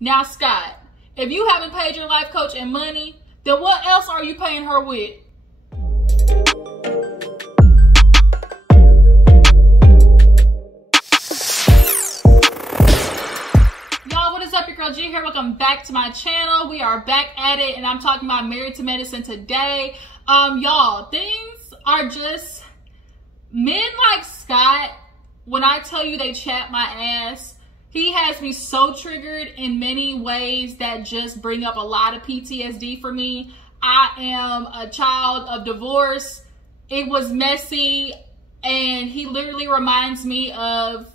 Now, Scott, if you haven't paid your life coach in money, then what else are you paying her with? Y'all, what is up? Your girl G here. Welcome back to my channel. We are back at it, and I'm talking about Married to Medicine today. Y'all, things are just, men like Scott, when I tell you they chat my ass, he has me so triggered in many ways that just bring up a lot of PTSD for me. I am a child of divorce. It was messy, and he literally reminds me of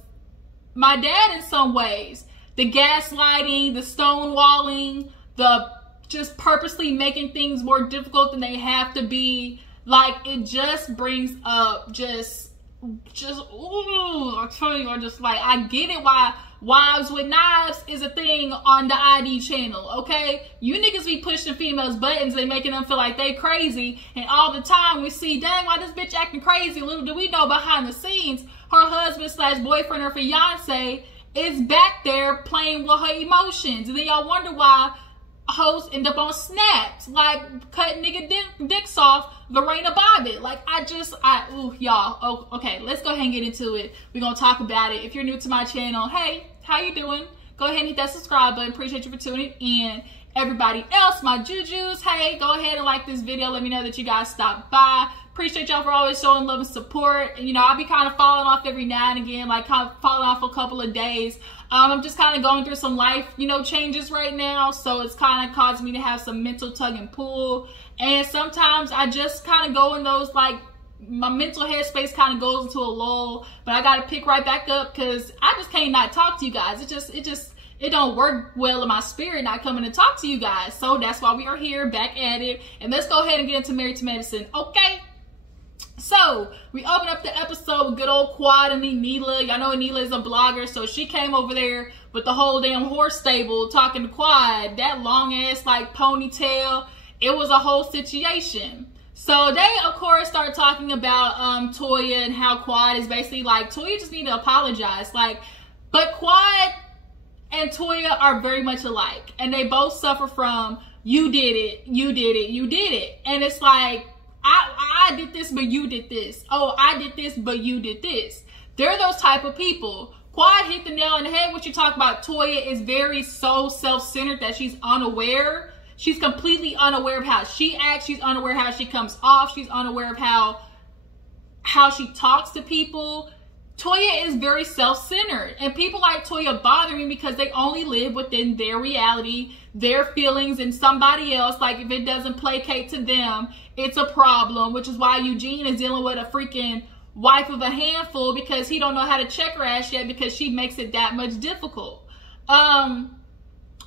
my dad in some ways. The gaslighting, the stonewalling, the just purposely making things more difficult than they have to be. Like, it just brings up just ooh, I tell you, I'm just like, I get it why wives with knives is a thing on the ID channel, okay? You niggas be pushing females' buttons and making them feel like they crazy, and all the time we see, dang, why this bitch acting crazy? Little do we know behind the scenes, her husband slash boyfriend or fiance is back there playing with her emotions. And then y'all wonder why hoes end up on snaps, like cut nigga dicks off Lorena Bobbitt. Like, ooh, y'all. Oh, okay, let's go ahead and get into it. We're gonna talk about it. If you're new to my channel, hey, how you doing? Go ahead and hit that subscribe button. Appreciate you for tuning in. Everybody else, my jujus, hey, go ahead and like this video. Let me know that you guys stopped by. Appreciate y'all for always showing love and support. And, you know, I'll be kind of falling off every now and again, like kind of falling off a couple of days. I'm just kind of going through some life, you know, changes right now. So it's kind of causing me to have some mental tug and pull. And sometimes I just kind of go in those, like, my mental headspace kind of goes into a lull. But I got to pick right back up because I just can't not talk to you guys. It don't work well in my spirit not coming to talk to you guys. So that's why we are here, back at it. And let's go ahead and get into Married to Medicine, okay? So, we open up the episode with good old Quad and Meela. Y'all know Meela is a blogger, so she came over there with the whole damn horse stable talking to Quad. That long-ass, like, ponytail. It was a whole situation. So, they, of course, start talking about Toya and how Quad is basically like, Toya just need to apologize. Like, but Quad and Toya are very much alike. And they both suffer from, you did it, you did it, you did it. And it's like, I did this, but you did this. Oh, I did this, but you did this. They're those type of people. Quad hit the nail on the head. What you talk about, Toya is very so self-centered that she's unaware. She's completely unaware of how she acts. She's unaware of how she comes off. She's unaware of how she talks to people. Toya is very self-centered. And people like Toya bother me because they only live within their reality, their feelings, and somebody else. Like, if it doesn't placate to them, it's a problem, which is why Eugene is dealing with a freaking wife of a handful because he don't know how to check her ass yet because she makes it that much difficult.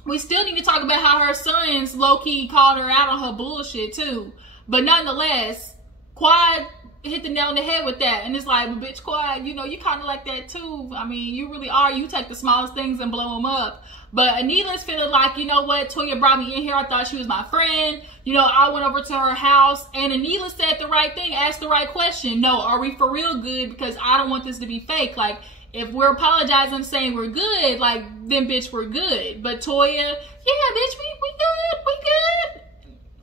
We still need to talk about how her sons low-key called her out on her bullshit too. But nonetheless, Quad hit the nail on the head with that. And it's like, well, bitch, Quad, you know, you kind of like that too. I mean, you really are. You take the smallest things and blow them up. But Anila's feeling like, you know what, Toya brought me in here. I thought she was my friend. You know, I went over to her house and Anila said the right thing, asked the right question. No, are we for real good? Because I don't want this to be fake. Like, if we're apologizing saying we're good, like, then bitch, we're good. But Toya, yeah, bitch, we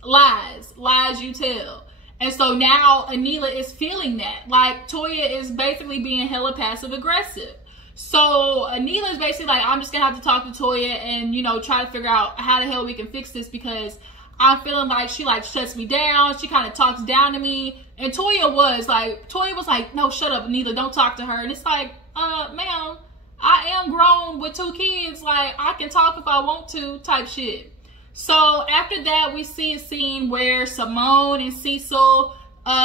good. Lies you tell. And so now Anila is feeling that. Like, Toya is basically being hella passive aggressive. So Anila is basically like, I'm just gonna have to talk to Toya and, you know, try to figure out how the hell we can fix this because I'm feeling like she like shuts me down. She kind of talks down to me. And Toya was like, no, shut up, Anila, don't talk to her. And it's like, ma'am, I am grown with 2 kids. Like, I can talk if I want to type shit. So after that, we see a scene where Simone and Cecil,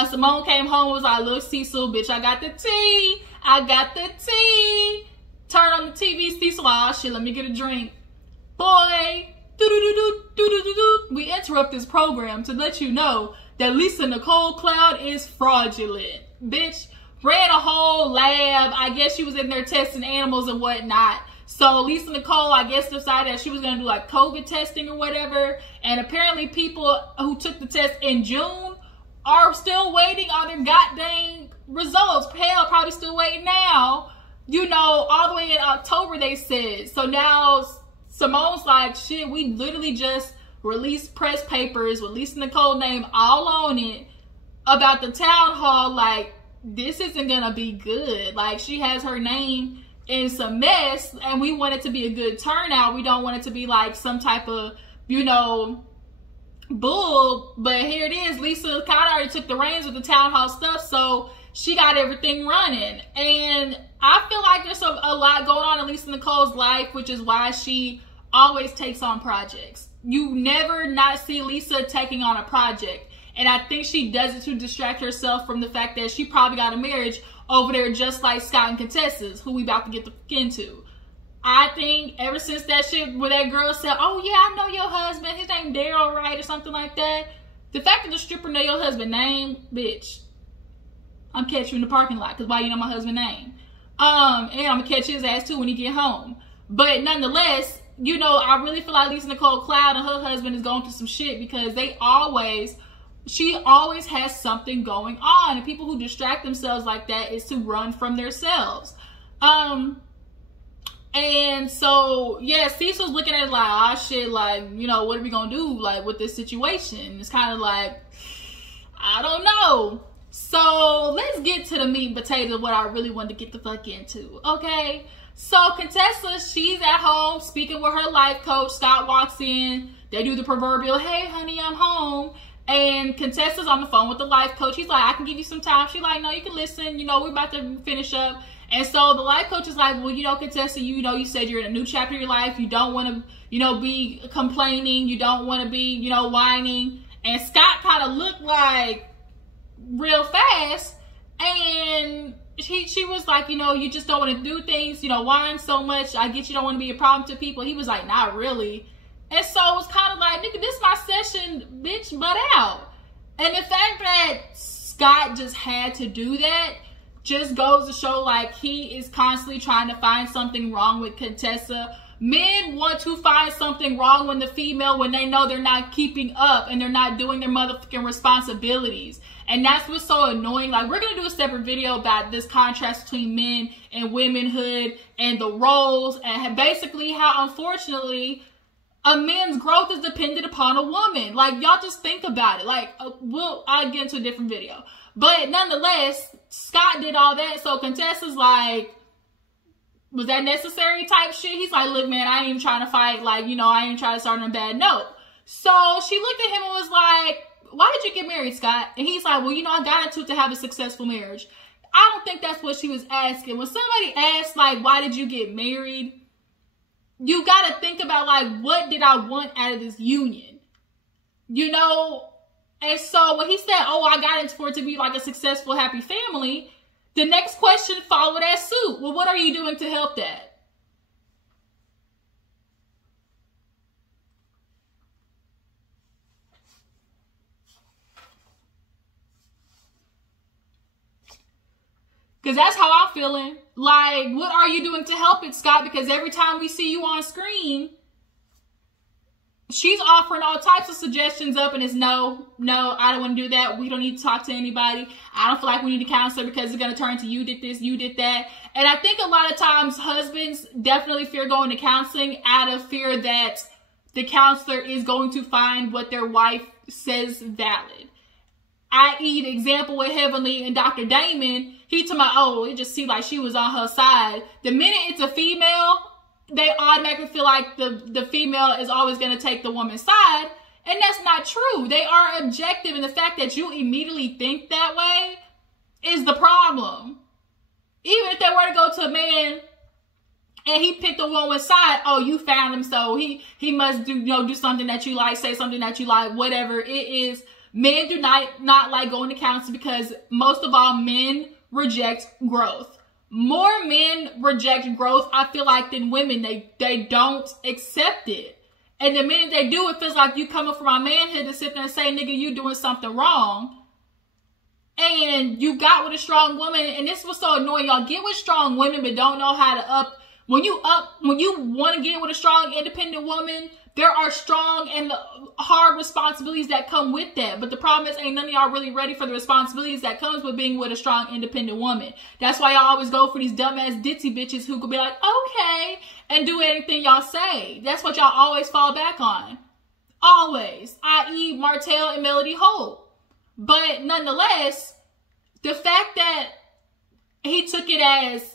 Simone came home and was like, look, Cecil, bitch, I got the tea. I got the tea. Turn on the TV, Cecil, oh shit, let me get a drink. Boy, we interrupt this program to let you know that Lisa Nicole Cloud is fraudulent. Bitch, ran a whole lab. I guess she was in there testing animals and whatnot. So Lisa Nicole, I guess, decided that she was going to do like COVID testing or whatever. And apparently people who took the test in June are still waiting on their goddamn results. Hell, probably still waiting now. You know, all the way in October they said. So now Simone's like, shit, we literally just released press papers with Lisa Nicole's name all on it about the town hall. Like, this isn't gonna be good. Like, she has her name in some mess, and we want it to be a good turnout. We don't want it to be like some type of, you know, bull. But here it is. Lisa kind of already took the reins with the town hall stuff, so she got everything running. And I feel like there's a lot going on in Lisa Nicole's life, which is why she always takes on projects. You never not see Lisa taking on a project. And I think she does it to distract herself from the fact that she probably got a marriage over there just like Scott and Contessa's, who we about to get the fuck into. I think ever since that shit where that girl said, oh yeah, I know your husband, his name Daryl, right, or something like that. The fact that the stripper know your husband's name, bitch, I'm catching you in the parking lot, because why you know my husband's name? And I'm gonna catch his ass too when he get home. But nonetheless, you know, I really feel like Lisa Nicole Cloud and her husband is going through some shit, because she always has something going on, and people who distract themselves like that is to run from themselves. And so, yeah, Cecil's looking at it like, ah, shit, like, you know, what are we gonna do, like, with this situation? It's kind of like, I don't know. So, let's get to the meat and potatoes of what I really wanted to get the fuck into, okay? So, Contessa, she's at home speaking with her life coach. Scott walks in. They do the proverbial, hey, honey, I'm home. And Contessa's on the phone with the life coach. He's like, I can give you some time. She's like, no, you can listen. You know, we're about to finish up. And so the life coach is like, well, you know, Contessa, you know, you said you're in a new chapter of your life. You don't want to, you know, be complaining. You don't want to be, you know, whining. And Scott kind of looked like real fast. And she was like, you know, you just don't want to do things, you know, whine so much. I get you don't want to be a problem to people. He was like, not really. And so it was kind of like, nigga, this is my session, bitch, butt out. And the fact that Scott just had to do that just goes to show, like, he is constantly trying to find something wrong with Contessa. Men want to find something wrong with the female when they know they're not keeping up and they're not doing their motherfucking responsibilities. And that's what's so annoying. Like, we're going to do a separate video about this contrast between men and womanhood and the roles, and basically how, unfortunately, a man's growth is dependent upon a woman. Like, y'all just think about it. Like, I'll get into a different video. But nonetheless, Scott did all that. So Contessa's like, was that necessary type shit? He's like, look, man, I ain't even trying to fight. Like, you know, I ain't trying to start on a bad note. So she looked at him and was like, why did you get married, Scott? And he's like, well, you know, I got into it to have a successful marriage. I don't think that's what she was asking. When somebody asks, like, why did you get married? You got to think about, like, what did I want out of this union? You know? And so when he said, oh, I got into for it to be like a successful, happy family, the next question followed that suit. Well, what are you doing to help that? Because that's how I'm feeling. Like, what are you doing to help it, Scott? Because every time we see you on screen, she's offering all types of suggestions up, and it's no, I don't want to do that. We don't need to talk to anybody. I don't feel like we need to counsel because it's going to turn to you did this, you did that. And I think a lot of times husbands definitely fear going to counseling out of fear that the counselor is going to find what their wife says valid. I.e., the example with Heavenly and Dr. Damon, he told me, oh, it just seemed like she was on her side. The minute it's a female, they automatically feel like the female is always going to take the woman's side. And that's not true. They are objective. And the fact that you immediately think that way is the problem. Even if they were to go to a man and he picked the woman's side, oh, you found him, so he must do, you know, do something that you like, say something that you like, whatever it is. Men do not like going to counseling because most of all, men reject growth. More men reject growth, I feel like, than women. They don't accept it. And the minute they do, it feels like you coming from my manhood to sit there and say, nigga, you doing something wrong. And you got with a strong woman, and this was so annoying. Y'all get with strong women, but don't know how to When you want to get with a strong, independent woman, there are strong and hard responsibilities that come with that. But the problem is, ain't none of y'all really ready for the responsibilities that comes with being with a strong, independent woman. That's why y'all always go for these dumbass ditzy bitches who could be like, okay, and do anything y'all say. That's what y'all always fall back on. Always. I.e. Martell and Melody Holt. But nonetheless, the fact that he took it as,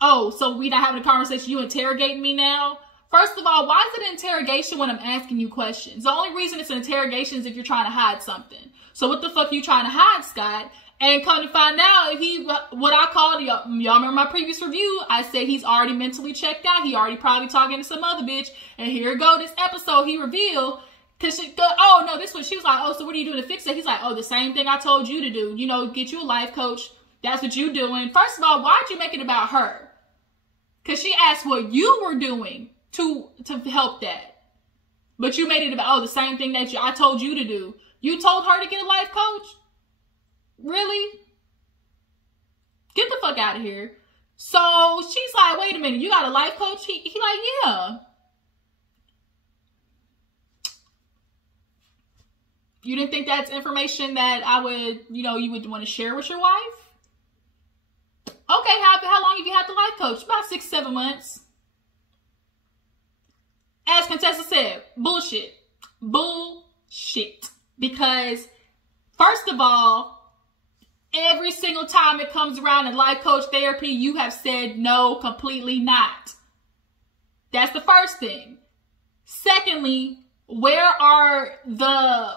oh, so we not having a conversation, you interrogating me now? First of all, why is it an interrogation when I'm asking you questions? The only reason it's an interrogation is if you're trying to hide something. So what the fuck are you trying to hide, Scott? And come to find out, what I called, y'all remember my previous review, I said he's already mentally checked out. He already probably talking to some other bitch. And here go, this episode he revealed, because she go, oh no, this one, she was like, oh, so what are you doing to fix it? He's like, oh, the same thing I told you to do. You know, get you a life coach. That's what you doing. First of all, why'd you make it about her? Because she asked what you were doing to help that. But you made it about, oh, the same thing that I told you to do. You told her to get a life coach? Really? Get the fuck out of here. So she's like, wait a minute, you got a life coach? He like, yeah. You didn't think that's information that I would, you would want to share with your wife? Okay, how long have you had the life coach? About 6-7 months. As Contessa said, bullshit. Bullshit. Because, first of all, every single time it comes around in life coach therapy, you have said no, completely not. That's the first thing. Secondly, where are the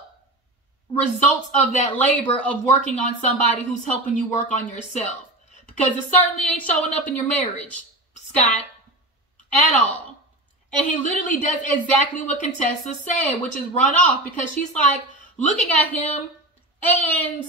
results of that labor of working on somebody who's helping you work on yourself? Because it certainly ain't showing up in your marriage, Scott, at all. And he literally does exactly what Contessa said, which is run off, because she's like looking at him and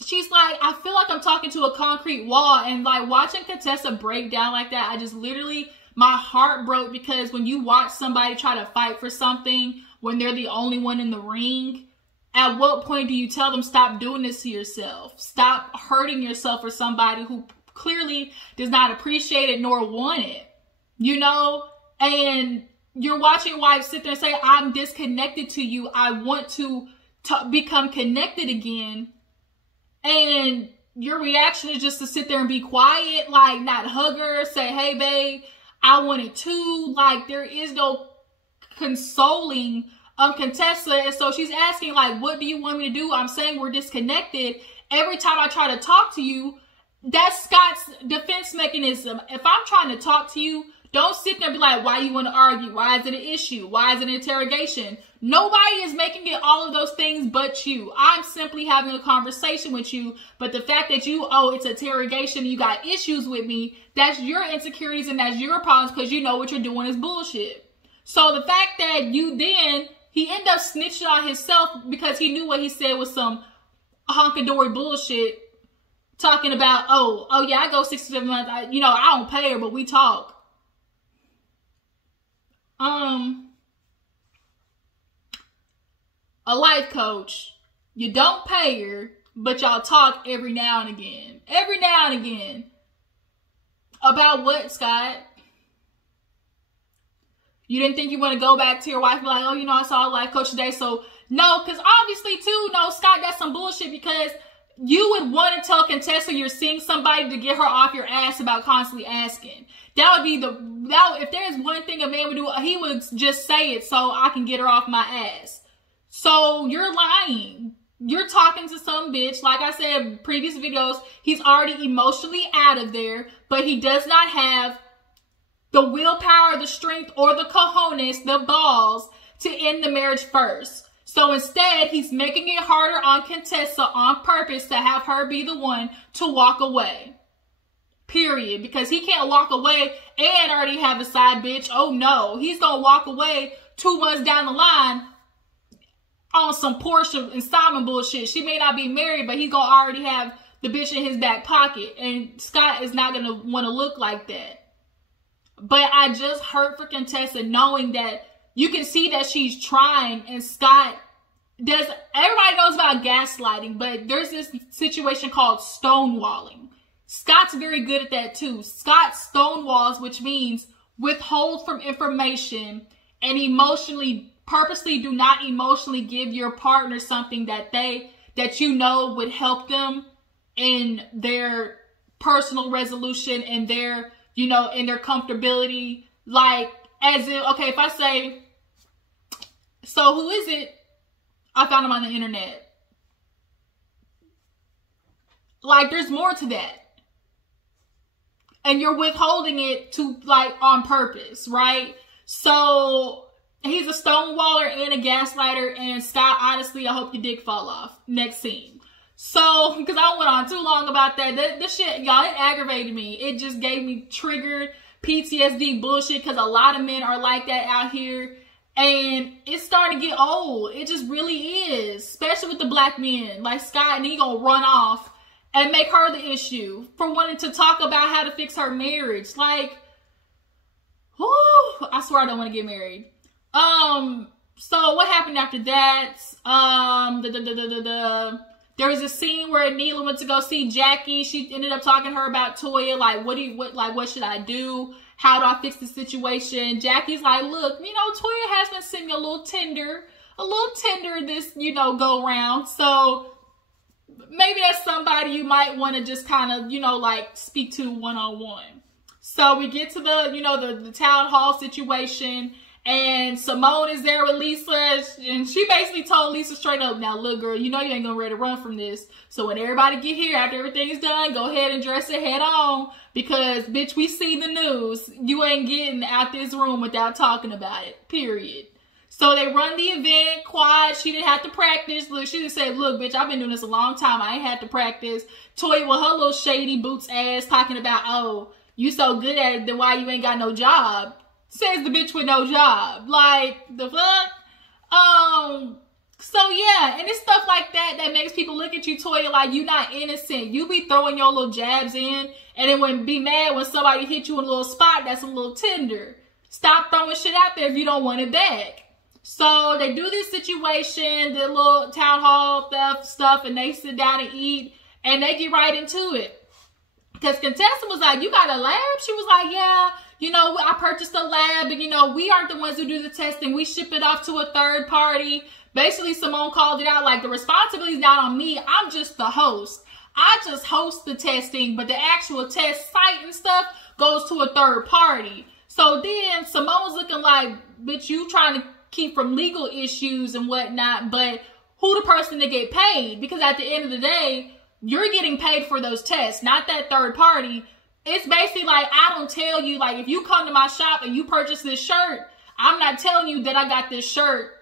she's like, I feel like I'm talking to a concrete wall. And like watching Contessa break down like that, I just literally, my heart broke, because when you watch somebody try to fight for something when they're the only one in the ring, at what point do you tell them stop doing this to yourself? Stop hurting yourself for somebody who clearly does not appreciate it nor want it, And you're watching your wife sit there and say, I'm disconnected to you. I want to become connected again. And your reaction is just to sit there and be quiet, like not hug her, say, hey, babe, I want it too. Like there is no consoling Contessa. And so she's asking, like, what do you want me to do? I'm saying we're disconnected. Every time I try to talk to you, that's Scott's defense mechanism. If I'm trying to talk to you, don't sit there and be like, why you want to argue? Why is it an issue? Why is it an interrogation? Nobody is making it all of those things but you. I'm simply having a conversation with you. But the fact that it's interrogation, you got issues with me, that's your insecurities and that's your problems, because you know what you're doing is bullshit. So the fact that he ended up snitching on himself because he knew what he said was some honkadory bullshit, talking about, oh yeah, I go 6 to 7 months. I don't pay her, but we talk. A life coach, you don't pay her, but y'all talk every now and again. Every now and again. About what, Scott? You didn't think you want to go back to your wife and be like, oh, I saw a life coach today. So, no, because obviously, too, no, Scott, that's some bullshit, because you would want to tell Contessa you're seeing somebody to get her off your ass about constantly asking. That would be if there's one thing a man would do, he would just say it so I can get her off my ass. So you're lying. You're talking to some bitch. Like I said in previous videos, he's already emotionally out of there, but he does not have the willpower, the strength, or the cojones, the balls, to end the marriage first. So instead, he's making it harder on Contessa on purpose to have her be the one to walk away. Period. Because he can't walk away and already have a side bitch. Oh no. He's going to walk away 2 months down the line on some Portia and Simon bullshit. She may not be married, but he's going to already have the bitch in his back pocket. And Scott is not going to want to look like that. But I just hurt for Contessa, knowing that you can see that she's trying, and Scott does. Everybody knows about gaslighting, but there's this situation called stonewalling. Scott's very good at that too. Scott stonewalls, which means withhold from information and purposely do not emotionally give your partner something that you know would help them in their personal resolution and their, in their comfortability. Like, as if, okay, if I say, so who is it? I found him on the internet. Like, there's more to that. And you're withholding it to, like, on purpose, right? So, he's a stonewaller and a gaslighter. And Scott, honestly, I hope your dick fall off. Next scene. So, because I went on too long about that. This shit, y'all, it aggravated me. It just gave me triggered PTSD bullshit. Because a lot of men are like that out here. And it's starting to get old. It just really is. Especially with the black men. Like Scott, and he gonna run off and make her the issue for wanting to talk about how to fix her marriage. Like, whoo, I swear I don't want to get married. So what happened after that? There was a scene where Meela went to go see Jackie. She ended up talking to her about Toya. Like, what should I do? How do I fix the situation? Jackie's like, look, Toya has been sending me a little tender this, go round. So maybe that's somebody you might want to just kind of, like speak to one-on-one. So we get to the town hall situation, and Simone is there with Lisa, and she basically told Lisa straight up, now look girl, you ain't gonna ready to run from this. So when everybody get here, after everything is done, go ahead and dress it head on, because bitch, we see the news. You ain't getting out this room without talking about it, period. So they run the event, Quad, she didn't have to practice. Look, she just said, look, bitch, I've been doing this a long time. I ain't had to practice. Toya with her little shady boots ass talking about, oh, you so good at it, then why you ain't got no job? Says the bitch with no job. Like, the fuck? So yeah, and it's stuff like that makes people look at you, Toya, like you not innocent. You be throwing your little jabs in, and then be mad when somebody hit you in a little spot that's a little tender. Stop throwing shit out there if you don't want it back. So they do this situation, the little town hall theft stuff, and they sit down and eat, and they get right into it. Because Contessa was like, you got a lab? She was like, yeah, I purchased a lab, and we aren't the ones who do the testing. We ship it off to a third party. Basically, Simone called it out like the responsibility is not on me. I'm just the host. I just host the testing, but the actual test site and stuff goes to a third party. So then Simone's looking like, bitch, you trying to keep from legal issues and whatnot, but who the person to get paid? Because at the end of the day, you're getting paid for those tests, not that third party. It's basically like, I don't tell you, like, if you come to my shop and you purchase this shirt, I'm not telling you that I got this shirt,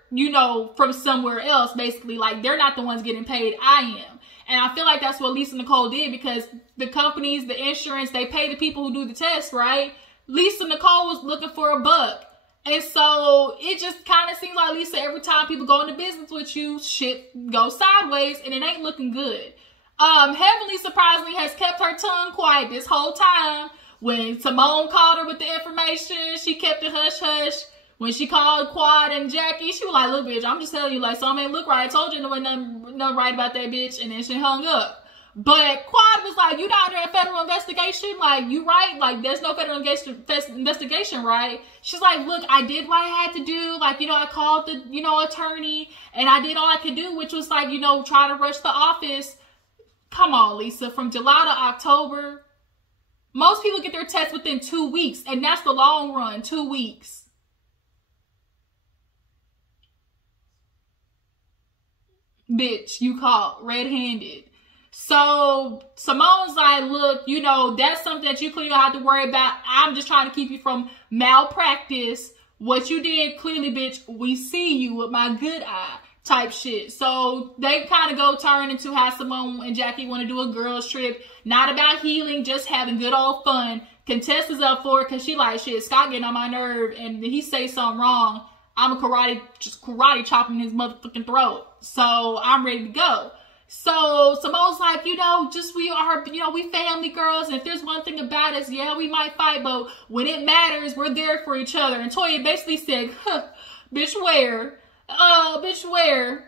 from somewhere else, basically. Like, they're not the ones getting paid, I am. And I feel like that's what Lisa Nicole did, because the companies, the insurance, they pay the people who do the test, right? Lisa Nicole was looking for a buck. And so it just kind of seems like, Lisa, every time people go into business with you, shit goes sideways and it ain't looking good. Heavenly surprisingly has kept her tongue quiet this whole time. When Simone called her with the information, she kept it hush-hush. When she called Quad and Jackie, she was like, look, bitch, I'm just telling you, like, something ain't look right. I told you there wasn't nothing right about that bitch. And then she hung up. But Quad was like, you not under a federal investigation? Like, you right? Like, there's no federal investigation, right? She's like, look, I did what I had to do. Like, I called the, attorney. And I did all I could do, which was like, try to rush the office. Come on, Lisa. From July to October, most people get their test within 2 weeks. And that's the long run, 2 weeks. Bitch, you caught red-handed. So Simone's like, look, that's something that you clearly don't have to worry about. I'm just trying to keep you from malpractice. What you did, clearly, bitch, we see you with my good eye type shit. So they kind of go turn into how Simone and Jackie want to do a girls trip. Not about healing, just having good old fun. Contessa's up for it because she like, shit, Scott getting on my nerve, and he say something wrong, I'm a karate chopping his motherfucking throat. So I'm ready to go. So Simone's like, we are, we family girls. And if there's one thing about us, yeah, we might fight, but when it matters, we're there for each other. And Toya basically said, huh, bitch, where? Bitch, where?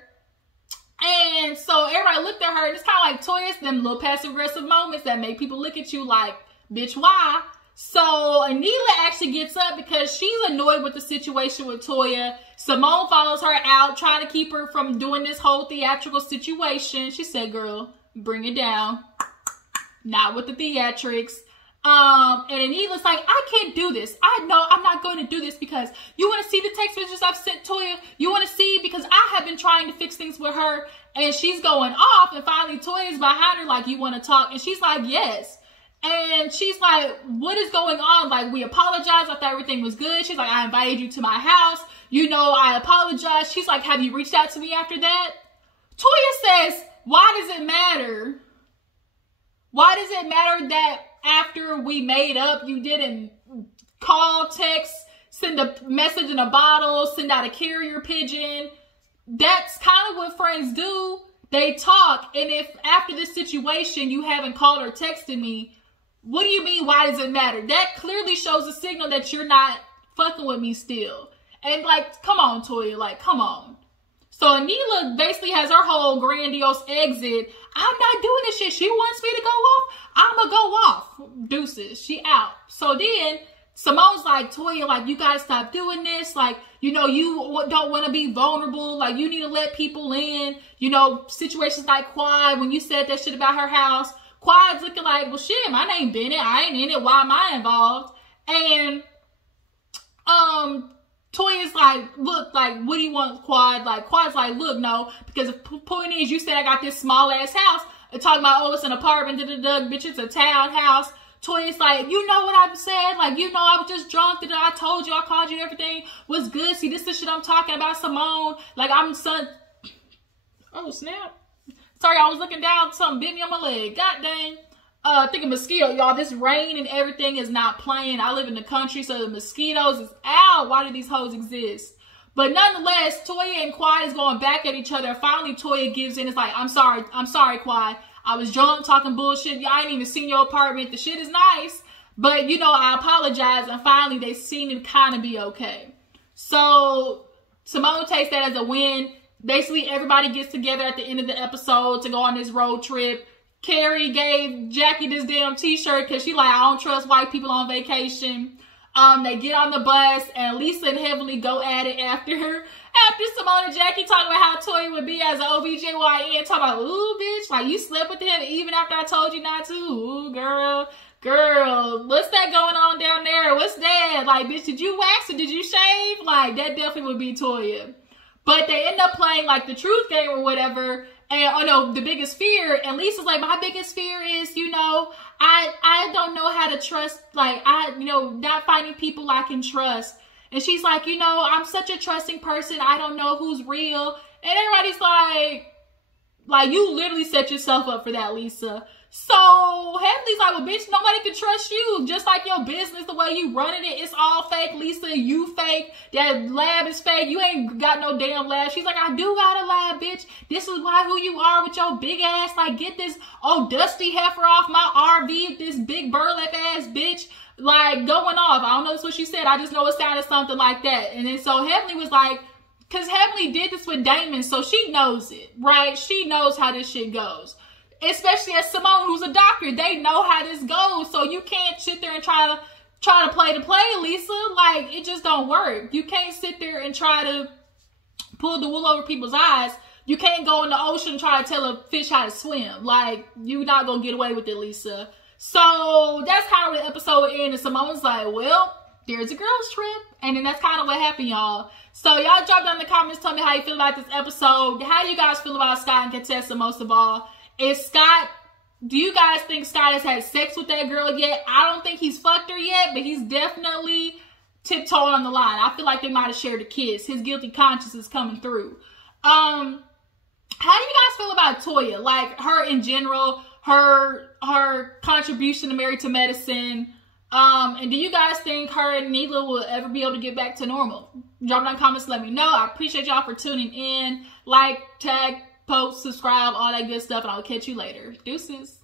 And so everybody looked at her, and it's kind of like Toya's them little passive-aggressive moments that make people look at you like, bitch, why? So Anila actually gets up because she's annoyed with the situation with Toya. Simone follows her out, trying to keep her from doing this whole theatrical situation. She said, girl, bring it down. Not with the theatrics. And Anila's like, I can't do this. I know I'm not going to do this because you want to see the text messages I've sent Toya? You want to see? Because I have been trying to fix things with her and she's going off. And finally Toya's behind her like, you want to talk? And she's like, yes. And she's like, what is going on? Like, we apologize. I thought everything was good. She's like, I invited you to my house. You know, I apologize. She's like, have you reached out to me after that? Toya says, why does it matter? Why does it matter that after we made up, you didn't call, text, send a message in a bottle, send out a carrier pigeon? That's kind of what friends do. They talk. And if after this situation, you haven't called or texted me, what do you mean, why does it matter? That clearly shows a signal that you're not fucking with me still. And like, come on, Toya, like, come on. So Anila basically has her whole grandiose exit. I'm not doing this shit. She wants me to go off. I'm going to go off. Deuces. She out. So then Simone's like, Toya, like, you got to stop doing this. Like, you know, you don't want to be vulnerable. Like, you need to let people in. You know, situations like Quad, when you said that shit about her house, Quad's looking like, well, shit, my name Bennett. I ain't in it. Why am I involved? And Toya's like, look, like, what do you want, Quad? Like, Quad's like, look, no, because the point is, you said I got this small ass house. They're talking about, oh, it's an apartment, bitch, it's a townhouse. Toya's like, you know what I've said? Like, you know, I was just drunk. I told you, I called you, everything was good. See, this is the shit I'm talking about, Simone. Like, I'm son. Oh, snap. Sorry, I was looking down, something bit me on my leg. God dang. Think of mosquito, y'all. This rain and everything is not playing. I live in the country, so the mosquitoes is out. Why do these hoes exist? But nonetheless, Toya and Quad is going back at each other. Finally, Toya gives in. It's like, I'm sorry, Quad. I was drunk, talking bullshit. I ain't even seen your apartment. The shit is nice. But, you know, I apologize. And finally, they seem to kind of be okay. So, Simone takes that as a win. Basically, everybody gets together at the end of the episode to go on this road trip. Carrie gave Jackie this damn t-shirt because she like, I don't trust white people on vacation. They get on the bus and Lisa and Heavenly go at it after Simone and Jackie talk about how Toya would be as an OBGYN, talk about, ooh, bitch, like you slept with him even after I told you not to. Ooh, girl, what's that going on down there? What's that? Like, bitch, did you wax or did you shave? Like, that definitely would be Toya. But they end up playing like the truth game or whatever. And, oh no, the biggest fear. And Lisa's like, my biggest fear is, you know, I don't know how to trust, like, not finding people I can trust. And she's like, you know, I'm such a trusting person. I don't know who's real. And everybody's like, you literally set yourself up for that, Lisa. So Heavenly's like, well, bitch, nobody can trust you. Just like your business, the way you running it, it's all fake. Lisa, you fake. That lab is fake. You ain't got no damn lab. She's like, I do got a lab, bitch. This is who you are with your big ass. Like, get this old dusty heifer off my RV, this big burlap ass bitch. Like, going off. I don't know that's what she said. I just know it sounded something like that. And then so Heavenly was like, because Heavenly did this with Damon, so she knows it, right? She knows how this shit goes. Especially as Simone, who's a doctor, they know how this goes. So you can't sit there and try to play the play, Lisa. Like, it just don't work. You can't sit there and try to pull the wool over people's eyes. You can't go in the ocean and try to tell a fish how to swim. Like, you're not gonna get away with it, Lisa. So that's how the episode ended. And Simone's like, well, there's a girls trip. And then that's kind of what happened, y'all. So y'all drop down in the comments, tell me how you feel about this episode. How do you guys feel about Scott and Contessa most of all? Do you guys think Scott has had sex with that girl yet? I don't think he's fucked her yet, but he's definitely tiptoeing on the line. I feel like they might have shared a kiss. His guilty conscience is coming through. How do you guys feel about Toya? Like, her in general, her contribution to Married to Medicine. And do you guys think her and Neela will ever be able to get back to normal? Drop down comments, let me know. I appreciate y'all for tuning in. Like, tag, post, subscribe, all that good stuff, and I'll catch you later. Deuces.